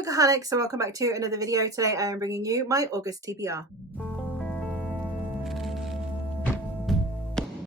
Bookaholics, so welcome back to another video. Today I am bringing you my August TBR.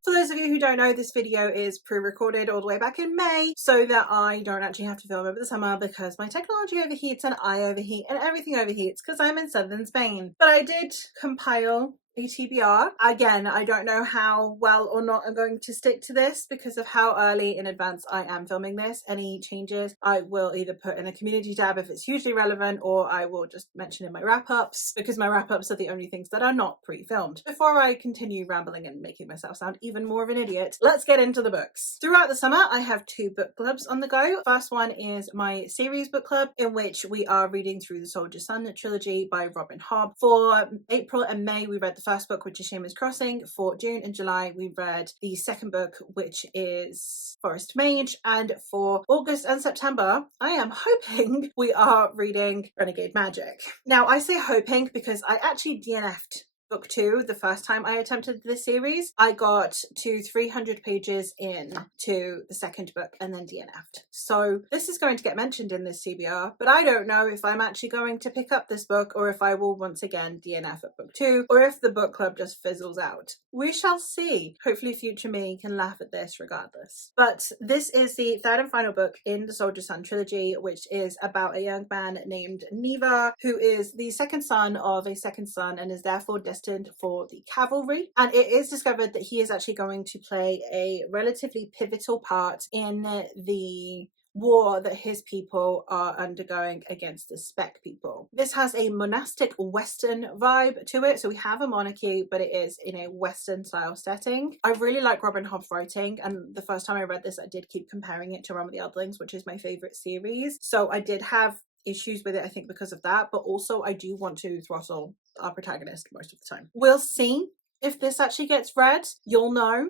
For those of you who don't know, this video is pre-recorded all the way back in May so that I don't actually have to film over the summer because my technology overheats and I overheat and everything overheats because I'm in southern Spain. But I did compile a TBR. Again, I don't know how well or not I'm going to stick to this because of how early in advance I am filming this. Any changes I will either put in a community tab if it's hugely relevant, or I will just mention in my wrap-ups because my wrap-ups are the only things that are not pre-filmed. Before I continue rambling and making myself sound even more of an idiot, let's get into the books. Throughout the summer I have 2 book clubs on the go. First one is my series book club, in which we are reading through the Soldier's Son trilogy by Robin Hobb. For April and May we read the first book, which is Shameless Crossing. For June and July we read the second book, which is Forest Mage, and for August and September I am hoping we are reading Renegade Magic. Now I say hoping because I actually DNF'd book 2 the first time I attempted this series. I got to 300 pages in to the second book and then DNF'd. So this is going to get mentioned in this TBR, but I don't know if I'm actually going to pick up this book or if I will once again DNF at book 2 or if the book club just fizzles out. We shall see. Hopefully future me can laugh at this regardless. But this is the third and final book in the Soldier's Son trilogy, which is about a young man named Neva who is the second son of a second son and is therefore destined for the cavalry, and it is discovered that he is actually going to play a relatively pivotal part in the war that his people are undergoing against the Spec people. This has a monastic Western vibe to it, so we have a monarchy, but it is in a Western style setting. I really like Robin Hobb's writing, and the first time I read this I did keep comparing it to Realm of the Eldlings, which is my favourite series, so I did have issues with it, I think, because of that, but also I do want to throttle our protagonist most of the time. We'll see if this actually gets read. You'll know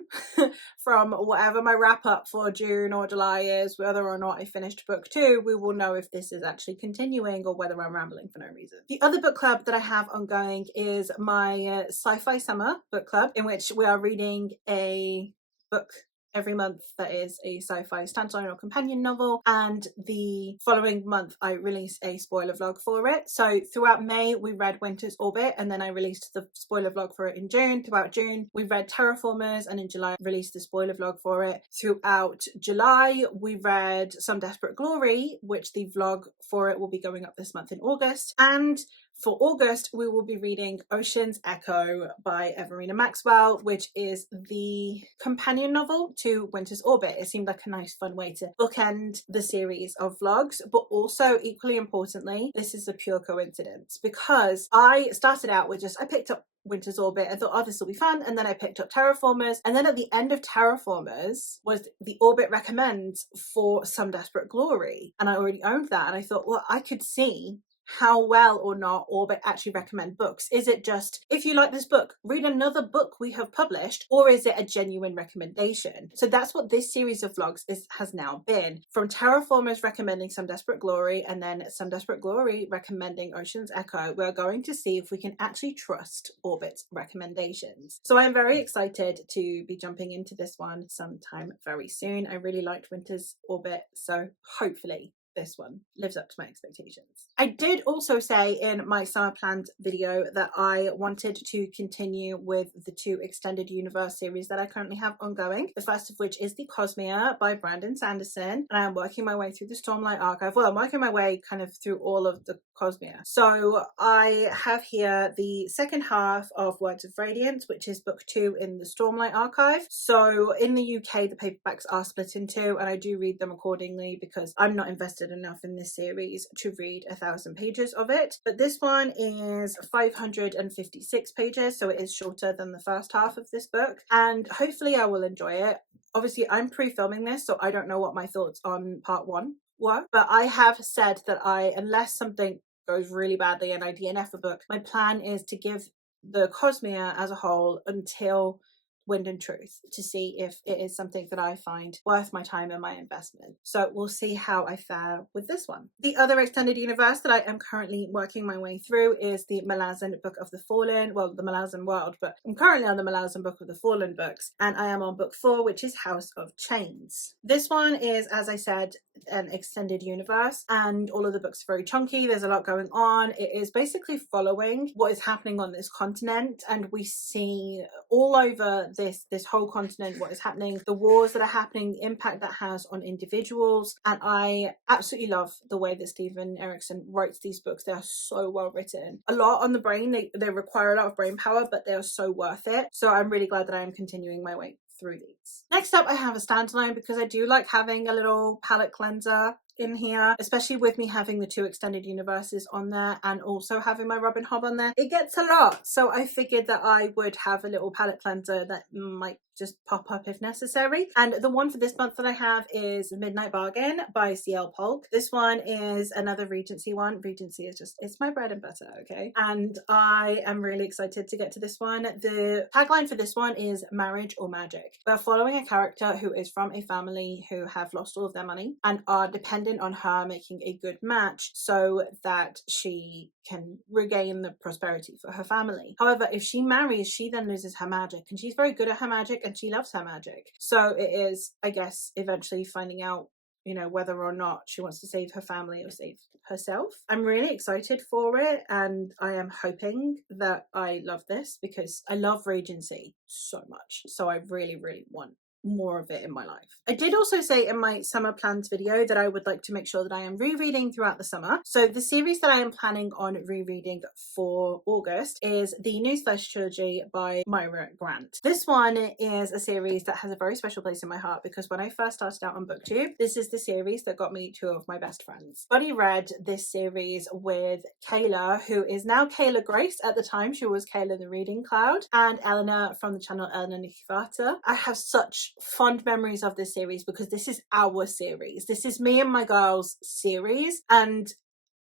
from whatever my wrap up for June or July is, whether or not I finished book 2. We will know if this is actually continuing or whether I'm rambling for no reason. The other book club that I have ongoing is my sci-fi summer book club, in which we are reading a book every month that is a sci-fi standalone or companion novel, and the following month I release a spoiler vlog for it. So throughout May we read Winter's Orbit, and then I released the spoiler vlog for it in June. Throughout June we read Terraformers, and in July released the spoiler vlog for it. Throughout July we read Some Desperate Glory, which the vlog for it will be going up this month in August, and for August, we will be reading Ocean's Echo by Everina Maxwell, which is the companion novel to Winter's Orbit. It seemed like a nice fun way to bookend the series of vlogs, but also equally importantly, this is a pure coincidence because I started out with I picked up Winter's Orbit and thought, oh, this will be fun, and then I picked up Terraformers, and then at the end of Terraformers was the Orbit recommends for Some Desperate Glory, and I already owned that, and I thought, well, I could see how well or not Orbit actually recommend books. Is it just, if you like this book, read another book we have published, or is it a genuine recommendation? So that's what this series of vlogs has now been. From Terraformers recommending Some Desperate Glory, and then Some Desperate Glory recommending Ocean's Echo, we're going to see if we can actually trust Orbit's recommendations. So I'm very excited to be jumping into this one sometime very soon. I really liked Winter's Orbit, so hopefully this one lives up to my expectations. I did also say in my summer planned video that I wanted to continue with the 2 extended universe series that I currently have ongoing. The first of which is the Cosmere by Brandon Sanderson, and I am working my way through the Stormlight Archive. Well, I'm working my way kind of through all of the Cosmere. So I have here the second half of Words of Radiance, which is book 2 in the Stormlight Archive. So in the UK the paperbacks are split in 2, and I do read them accordingly because I'm not invested enough in this series to read 1,000 pages of it. But this one is 556 pages, so it is shorter than the first half of this book, and hopefully I will enjoy it. Obviously I'm pre-filming this, so I don't know what my thoughts on part 1 were, but I have said that unless something goes really badly and I DNF a book, my plan is to give the Cosmere as a whole until Wind and Truth to see if it is something that I find worth my time and my investment. So we'll see how I fare with this one. The other extended universe that I am currently working my way through is the Malazan Book of the Fallen, well, the Malazan world, but I'm currently on the Malazan Book of the Fallen books, and I am on book 4, which is House of Chains. This one is, as I said, an extended universe, and all of the books are very chunky. There's a lot going on. It is basically following what is happening on this continent, and we see all over this whole continent what is happening, the wars that are happening, the impact that has on individuals. And I absolutely love the way that Stephen Erickson writes these books. They are so well written. A lot on the brain. They require a lot of brain power, but they are so worth it. So I'm really glad that I am continuing my way through these. Next up, I have a standalone because I do like having a little palette cleanser in here, especially with me having the 2 extended universes on there and also having my Robin Hobb on there. It gets a lot, so I figured that I would have a little palette cleanser that might just pop up if necessary. And the one for this month that I have is Midnight Bargain by C.L. Polk. This one is another Regency one. Regency is just, it's my bread and butter, okay? And I am really excited to get to this one. The tagline for this one is Marriage or Magic. We're following a character who is from a family who have lost all of their money and are dependent on her making a good match so that she can regain the prosperity for her family. However, if she marries, she then loses her magic, and she's very good at her magic and she loves her magic. So it is, I guess, eventually finding out, you know, whether or not she wants to save her family or save herself. I'm really excited for it, and I am hoping that I love this because I love Regency so much. So I really, really want more of it in my life. I did also say in my summer plans video that I would like to make sure that I am rereading throughout the summer. So the series that I am planning on rereading for August is the Newsflash trilogy by Myra Grant. This one is a series that has a very special place in my heart because when I first started out on BookTube, this is the series that got me 2 of my best friends. Buddy read this series with Kayla, who is now Kayla Grace. At the time, she was Kayla the Reading Cloud, and Eleanor from the channel Eleanor Nikivata. I have such fond memories of this series because this is our series. This is me and my girls series, and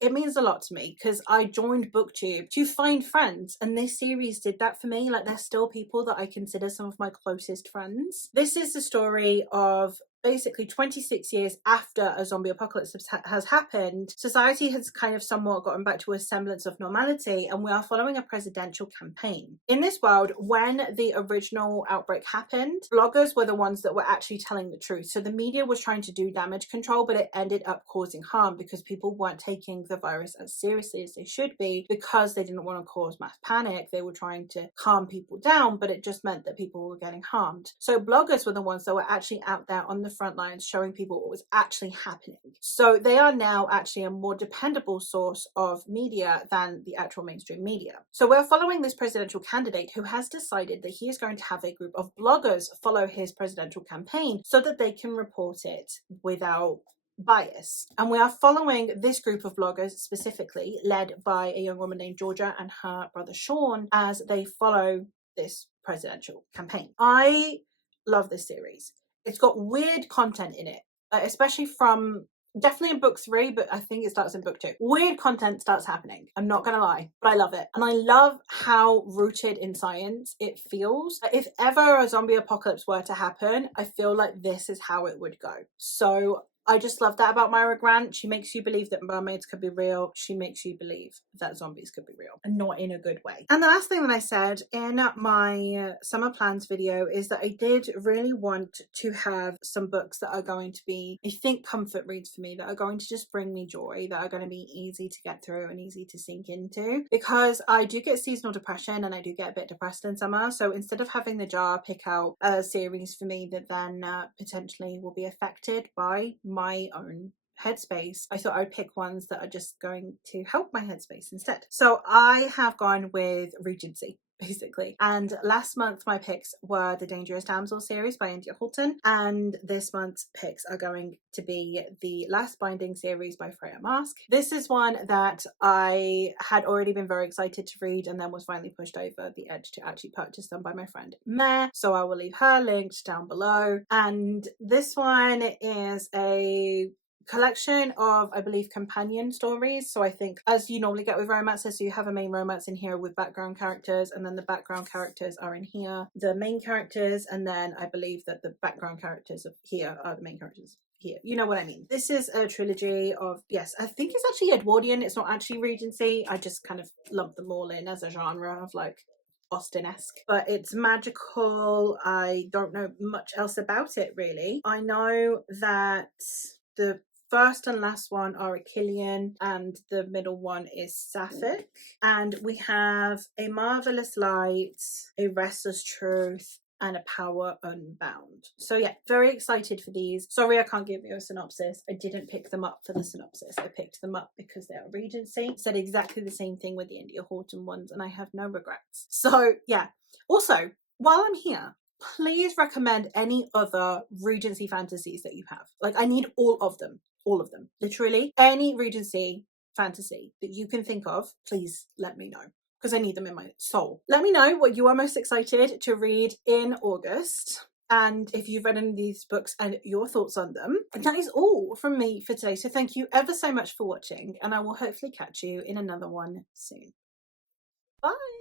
it means a lot to me because I joined BookTube to find friends, and this series did that for me. Like, there's still people that I consider some of my closest friends. This is the story of basically 26 years after a zombie apocalypse has happened. Society has kind of somewhat gotten back to a semblance of normality, and we are following a presidential campaign. In this world, when the original outbreak happened, bloggers were the ones that were actually telling the truth. So the media was trying to do damage control, but it ended up causing harm because people weren't taking the virus as seriously as they should be because they didn't want to cause mass panic. They were trying to calm people down, but it just meant that people were getting harmed. So bloggers were the ones that were actually out there on the front lines showing people what was actually happening. So they are now actually a more dependable source of media than the actual mainstream media. So we're following this presidential candidate who has decided that he is going to have a group of bloggers follow his presidential campaign so that they can report it without bias. And we are following this group of bloggers specifically, led by a young woman named Georgia and her brother Sean, as they follow this presidential campaign. I love this series. It's got weird content in it, especially from definitely in book 3, but I think it starts in book 2. Weird content starts happening. I'm not gonna lie, but I love it. And I love how rooted in science it feels. If ever a zombie apocalypse were to happen, I feel like this is how it would go. So I just love that about Myra Grant. She makes you believe that mermaids could be real. She makes you believe that zombies could be real, and not in a good way. And the last thing that I said in my summer plans video is that I did really want to have some books that are going to be, I think, comfort reads for me, that are going to just bring me joy, that are going to be easy to get through and easy to sink into, because I do get seasonal depression and I do get a bit depressed in summer. So instead of having the jar pick out a series for me that then potentially will be affected by my own headspace, I thought I would pick ones that are just going to help my headspace instead. So I have gone with Regency, basically. And last month my picks were the Dangerous Damsel series by India Holton, and this month's picks are going to be the Last Binding series by Freya Marsk. This is one that I had already been very excited to read and then was finally pushed over the edge to actually purchase them by my friend Meh, so I will leave her linked down below. And this one is a collection of, I believe, companion stories. So I think, as you normally get with romances, so you have a main romance in here with background characters, and then the background characters are in here, the main characters, and then I believe that the background characters of here are the main characters here. You know what I mean? This is a trilogy of, yes, I think it's actually Edwardian. It's not actually Regency. I just kind of lump them all in as a genre of like Austen-esque, but it's magical. I don't know much else about it really. I know that the first and last one are Achillean and the middle one is Sapphic, and we have a marvelous light, a restless truth, and a power unbound. So yeah, very excited for these. Sorry I can't give you a synopsis. I didn't pick them up for the synopsis. I picked them up because they are Regency. Said exactly the same thing with the India Horton ones, and I have no regrets. So yeah. Also, while I'm here, please recommend any other Regency fantasies that you have. Like, I need all of them. All of them. Literally any Regency fantasy that you can think of, please let me know, because I need them in my soul. Let me know what you are most excited to read in August, and if you've read any of these books and your thoughts on them. And that is all from me for today. So thank you ever so much for watching, and I will hopefully catch you in another one soon. Bye!